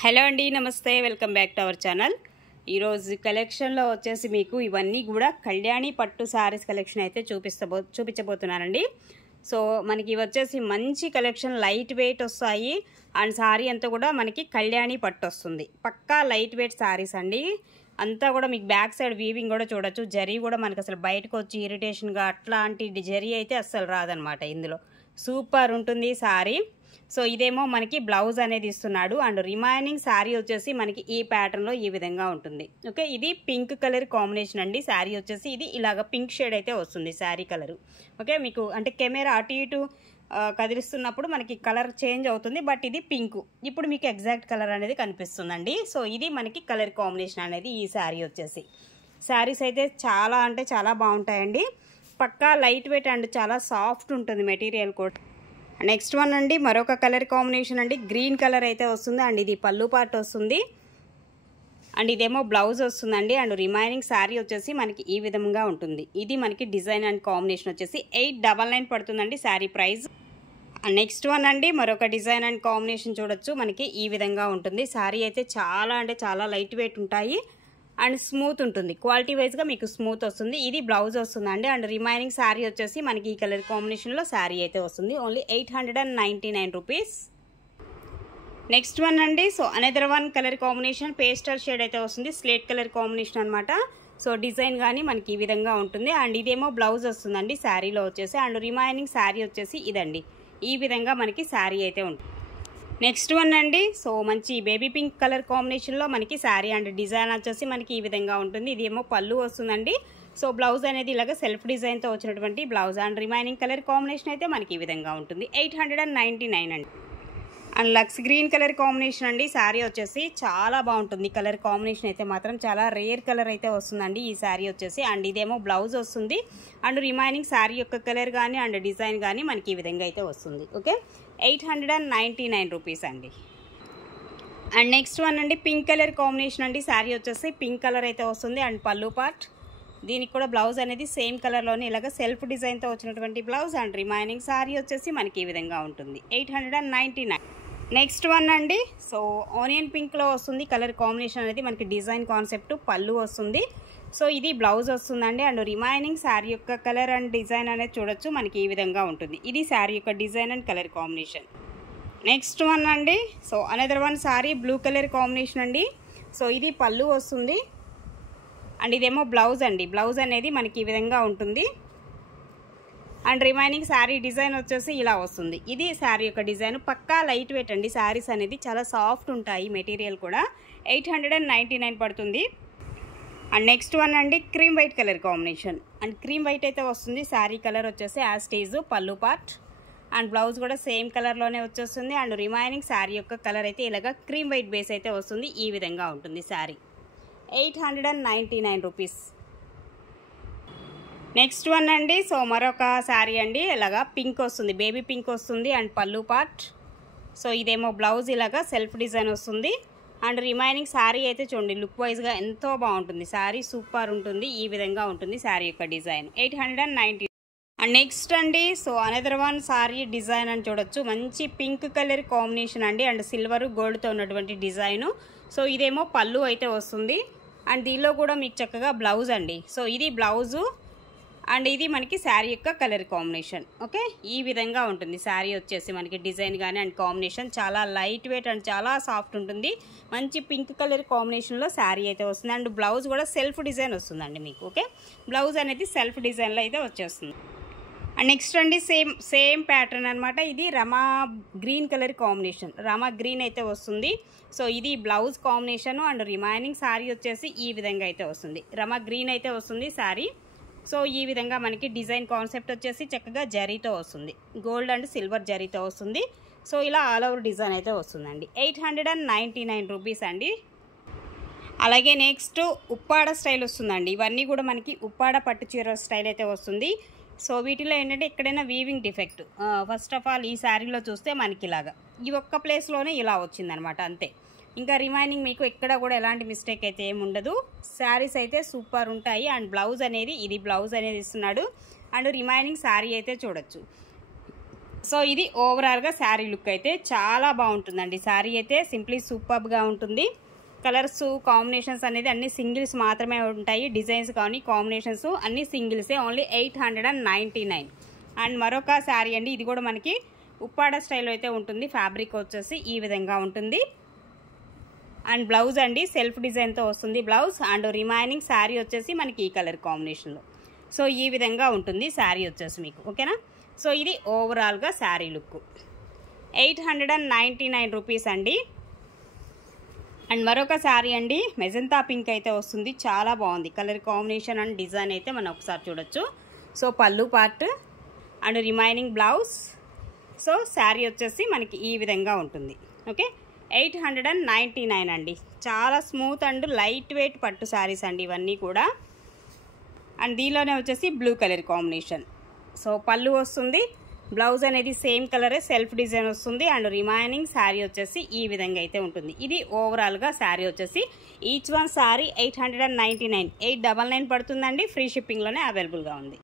Hello అండి, నమస్తే. Welcome back to our channel. ఈరోజు కలెక్షన్లో వచ్చేసి మీకు ఇవన్నీ కూడా కళ్యాణి పట్టు శారీస్ కలెక్షన్ అయితే చూపించబోతున్నానండి. సో మనకి వచ్చేసి మంచి కలెక్షన్, లైట్ వెయిట్ వస్తాయి. అండ్ శారీ అంతా కూడా మనకి కళ్యాణి పట్టు వస్తుంది. పక్కా లైట్ వెయిట్ శారీస్ అండి. అంతా కూడా మీకు బ్యాక్ సైడ్ వీవింగ్ కూడా చూడొచ్చు. జరీ కూడా మనకి అసలు బయటకు వచ్చి ఇరిటేషన్గా అట్లాంటి జరీ అయితే అస్సలు రాదనమాట. ఇందులో సూపర్ ఉంటుంది శారీ. సో ఇదేమో మనకి బ్లౌజ్ అనేది ఇస్తున్నాడు. అండ్ రిమైనింగ్ శారీ వచ్చేసి మనకి ఈ ప్యాటర్న్లో ఈ విధంగా ఉంటుంది. ఓకే, ఇది పింక్ కలర్ కాంబినేషన్ అండి. శారీ వచ్చేసి ఇది ఇలాగ పింక్ షేడ్ అయితే వస్తుంది శారీ కలరు. ఓకే, మీకు అంటే కెమెరా అటు ఇటు కదిలిస్తున్నప్పుడు మనకి కలర్ చేంజ్ అవుతుంది, బట్ ఇది పింక్. ఇప్పుడు మీకు ఎగ్జాక్ట్ కలర్ అనేది కనిపిస్తుందండి. సో ఇది మనకి కలర్ కాంబినేషన్ అనేది ఈ శారీ వచ్చేసి. శారీస్ అయితే చాలా అంటే చాలా బాగుంటాయండి. పక్కా లైట్ వెయిట్ అండ్ చాలా సాఫ్ట్ ఉంటుంది మెటీరియల్ కూడా. నెక్స్ట్ వన్ అండి, మరొక కలర్ కాంబినేషన్ అండి. గ్రీన్ కలర్ అయితే వస్తుంది. అండ్ ఇది పళ్ళు పార్ట్ వస్తుంది. అండ్ ఇదేమో బ్లౌజ్ వస్తుందండి. అండ్ రిమైనింగ్ శారీ వచ్చేసి మనకి ఈ విధంగా ఉంటుంది. ఇది మనకి డిజైన్ అండ్ కాంబినేషన్ వచ్చేసి 899 పడుతుందండి శారీ ప్రైస్. నెక్స్ట్ వన్ అండి, మరొక డిజైన్ అండ్ కాంబినేషన్ చూడొచ్చు. మనకి ఈ విధంగా ఉంటుంది. శారీ అయితే చాలా అంటే చాలా లైట్ వెయిట్ ఉంటాయి అండ్ స్మూత్ ఉంటుంది. క్వాలిటీ వైజ్గా మీకు స్మూత్ వస్తుంది. ఇది బ్లౌజ్ వస్తుందండి. అండ్ రిమైనింగ్ శారీ వచ్చేసి మనకి ఈ కలర్ కాంబినేషన్లో శారీ అయితే వస్తుంది. Only 899 rupees. నెక్స్ట్ వన్ అండి, so another one colour combination pastel shade అయితే వస్తుంది. స్లేట్ కలర్ కాంబినేషన్ అనమాట. సో డిజైన్ కానీ మనకి ఈ విధంగా ఉంటుంది. అండ్ ఇదేమో బ్లౌజ్ వస్తుందండి శారీలో వచ్చేసి. అండ్ రిమైనింగ్ శారీ వచ్చేసి ఇదండి, ఈ విధంగా మనకి శారీ అయితే ఉంటుంది. నెక్స్ట్ వన్ అండి, సో మంచి బేబీ పింక్ కలర్ కాంబినేషన్లో మనకి శారీ అండ్ డిజైన్ వచ్చేసి మనకి ఈ విధంగా ఉంటుంది. ఇది ఏమో పళ్ళు వస్తుందండి. సో బ్లౌజ్ అనేది ఇలాగ సెల్ఫ్ డిజైన్తో వచ్చినటువంటి blouse. And remaining colour combination అయితే మనకి ఈ విధంగా ఉంటుంది. 899 అండి. And lux green colour combination అండి. శారీ వచ్చేసి చాలా బాగుంటుంది. కలర్ కాంబినేషన్ అయితే మాత్రం చాలా రేర్ కలర్ అయితే వస్తుందండి ఈ శారీ వచ్చేసి. అండ్ ఇదేమో బ్లౌజ్ వస్తుంది. అండ్ రిమైనింగ్ శారీ యొక్క కలర్ కానీ అండ్ డిజైన్ కానీ మనకి ఈ విధంగా అయితే వస్తుంది. ఓకే, 899 రూపీస్ అండి. అండ్ నెక్స్ట్ వన్ అండి, పింక్ కలర్ కాంబినేషన్ అండి. శారీ వచ్చేసి పింక్ కలర్ అయితే వస్తుంది. అండ్ పళ్ళు పార్ట్, దీనికి కూడా బ్లౌజ్ అనేది సేమ్ కలర్లోనే ఇలాగ సెల్ఫ్ డిజైన్తో వచ్చినటువంటి బ్లౌజ్. అండ్ రిమైనింగ్ శారీ వచ్చేసి మనకి ఈ విధంగా ఉంటుంది. 899. నెక్స్ట్ వన్ అండి, సో ఆనియన్ పింక్లో వస్తుంది. కలర్ కాంబినేషన్ అనేది మనకి డిజైన్ కాన్సెప్ట్. పళ్ళు వస్తుంది. సో ఇది బ్లౌజ్ వస్తుందండి. అండ్ రిమైనింగ్ శారీ యొక్క కలర్ అండ్ డిజైన్ అనేది చూడొచ్చు. మనకి ఈ విధంగా ఉంటుంది. ఇది శారీ యొక్క design and colour combination. Next one అండి, so another one sari blue colour combination అండి. సో ఇది పళ్ళు వస్తుంది. అండ్ ఇదేమో బ్లౌజ్ అండి. బ్లౌజ్ అనేది మనకి ఈ విధంగా ఉంటుంది. అండ్ రిమైనింగ్ శారీ డిజైన్ వచ్చేసి ఇలా వస్తుంది. ఇది శారీ యొక్క డిజైన్. పక్కా లైట్ వెయిట్ అండి. శారీస్ అనేది చాలా సాఫ్ట్ ఉంటాయి. మెటీరియల్ కూడా 899 పడుతుంది. అండ్ నెక్స్ట్ వన్ అండి, cream white colour combination. And cream white అయితే వస్తుంది. శారీ కలర్ వచ్చేసి యాస్టీజ్ పళ్ళు పార్ట్. అండ్ బ్లౌజ్ కూడా సేమ్ కలర్లోనే వచ్చేస్తుంది. అండ్ రిమైనింగ్ శారీ యొక్క కలర్ అయితే ఇలాగ క్రీమ్ వైట్ బేస్ అయితే వస్తుంది. ఈ విధంగా ఉంటుంది శారీ. 899 రూపీస్. నెక్స్ట్ వన్ అండి, సో మరొక శారీ అండి. ఇలాగా పింక్ వస్తుంది, బేబీ పింక్ వస్తుంది. అండ్ పళ్ళు పార్ట్. సో ఇదేమో బ్లౌజ్ ఇలాగా సెల్ఫ్ డిజైన్ వస్తుంది. అండ్ రిమైనింగ్ శారీ అయితే చూడండి, లుక్ వైజ్గా ఎంతో బాగుంటుంది. శారీ సూపర్ ఉంటుంది. ఈ విధంగా ఉంటుంది శారీ యొక్క డిజైన్. 890. అండ్ నెక్స్ట్ అండి, so another one sari design అని చూడొచ్చు. మంచి పింక్ కలర్ కాంబినేషన్ అండి. అండ్ సిల్వర్ గోల్డ్తో ఉన్నటువంటి డిజైను. సో ఇదేమో పళ్ళు అయితే వస్తుంది. అండ్ దీనిలో కూడా మీకు చక్కగా బ్లౌజ్ అండి. సో ఇది బ్లౌజు. అండ్ ఇది మనకి శారీ యొక్క కలర్ కాంబినేషన్. ఓకే, ఈ విధంగా ఉంటుంది శారీ వచ్చేసి మనకి డిజైన్ కానీ అండ్ కాంబినేషన్ చాలా లైట్ వెయిట్ అండ్ చాలా సాఫ్ట్ ఉంటుంది. మంచి పింక్ కలర్ కాంబినేషన్లో శారీ అయితే వస్తుంది. అండ్ బ్లౌజ్ కూడా సెల్ఫ్ డిజైన్ వస్తుందండి మీకు. ఓకే, బ్లౌజ్ అనేది సెల్ఫ్ డిజైన్లో అయితే వచ్చేస్తుంది. అండ్ నెక్స్ట్ అండి, సేమ్ ప్యాటర్న్ అనమాట. ఇది రమా గ్రీన్ కలర్ కాంబినేషన్. రమా గ్రీన్ అయితే వస్తుంది. సో ఇది blouse combination. And remaining sari వచ్చేసి ఈ విధంగా అయితే వస్తుంది. రమా గ్రీన్ అయితే వస్తుంది శారీ. సో ఈ విధంగా మనకి డిజైన్ కాన్సెప్ట్ వచ్చేసి చక్కగా జరీతో వస్తుంది. గోల్డ్ అండ్ సిల్వర్ జరీతో వస్తుంది. సో ఇలా ఆల్ ఓవర్ డిజైన్ అయితే వస్తుందండి. 899 రూపీస్ అండి. అలాగే నెక్స్ట్ ఉప్పాడ స్టైల్ వస్తుందండి. ఇవన్నీ కూడా మనకి ఉప్పాడ పట్టు చీర స్టైల్ అయితే వస్తుంది. సో వీటిలో ఏంటంటే ఎక్కడైనా weaving defect. First of all ఈ శారీలో చూస్తే మనకి ఇలాగా ఈ ఒక్క ప్లేస్లోనే ఇలా వచ్చిందనమాట, అంతే. ఇంకా రిమైనింగ్ మీకు ఎక్కడ కూడా ఎలాంటి మిస్టేక్ అయితే ఏమి ఉండదు. శారీస్ అయితే సూపర్ ఉంటాయి. అండ్ బ్లౌజ్ అనేది ఇది బ్లౌజ్ అనేది ఇస్తున్నాడు. అండ్ రిమైనింగ్ శారీ అయితే చూడొచ్చు. సో ఇది ఓవరాల్గా శారీ లుక్ అయితే చాలా బాగుంటుందండి. శారీ అయితే సింప్లీ సూపర్గా ఉంటుంది. కలర్స్ కాంబినేషన్స్ అనేది అన్ని సింగిల్స్ మాత్రమే ఉంటాయి. డిజైన్స్ కానీ కాంబినేషన్స్ అన్ని సింగిల్సే. ఓన్లీ 899. అండ్ మరొక శారీ అండి, ఇది కూడా మనకి ఉప్పాడ స్టైల్ అయితే ఉంటుంది. ఫ్యాబ్రిక్ వచ్చేసి ఈ విధంగా ఉంటుంది. అండ్ బ్లౌజ్ అండి సెల్ఫ్ డిజైన్తో వస్తుంది బ్లౌజ్. అండ్ రిమైనింగ్ శారీ వచ్చేసి మనకి ఈ కలర్ కాంబినేషన్లో. సో ఈ విధంగా ఉంటుంది శారీ వచ్చేసి మీకు, ఓకేనా. సో ఇది ఓవరాల్గా శారీ లుక్. 899 రూపీస్ అండి. అండ్ మరొక శారీ అండి, మెజంతా పింక్ అయితే వస్తుంది. చాలా బాగుంది కలర్ కాంబినేషన్ అండ్ డిజైన్ అయితే మనం ఒకసారి చూడొచ్చు. సో పళ్ళు part and remaining blouse. So sari వచ్చేసి మనకి ఈ విధంగా ఉంటుంది. ఓకే, 899 అండి. చాలా స్మూత్ అండ్ లైట్ వెయిట్ పట్టు శారీస్ అండి ఇవన్నీ కూడా. అండ్ దీనిలోనే వచ్చేసి బ్లూ కలర్ కాంబినేషన్. సో పళ్ళు వస్తుంది, బ్లౌజ్ అనేది సేమ్ కలరే సెల్ఫ్ డిజైన్ వస్తుంది. అండ్ రిమైనింగ్ శారీ వచ్చేసి ఈ విధంగా అయితే ఉంటుంది. ఇది ఓవరాల్గా శారీ వచ్చేసి ఈచ్ వన్ శారీ 899 899 పడుతుందండి. ఫ్రీ షిప్పింగ్లోనే అవైలబుల్గా ఉంది.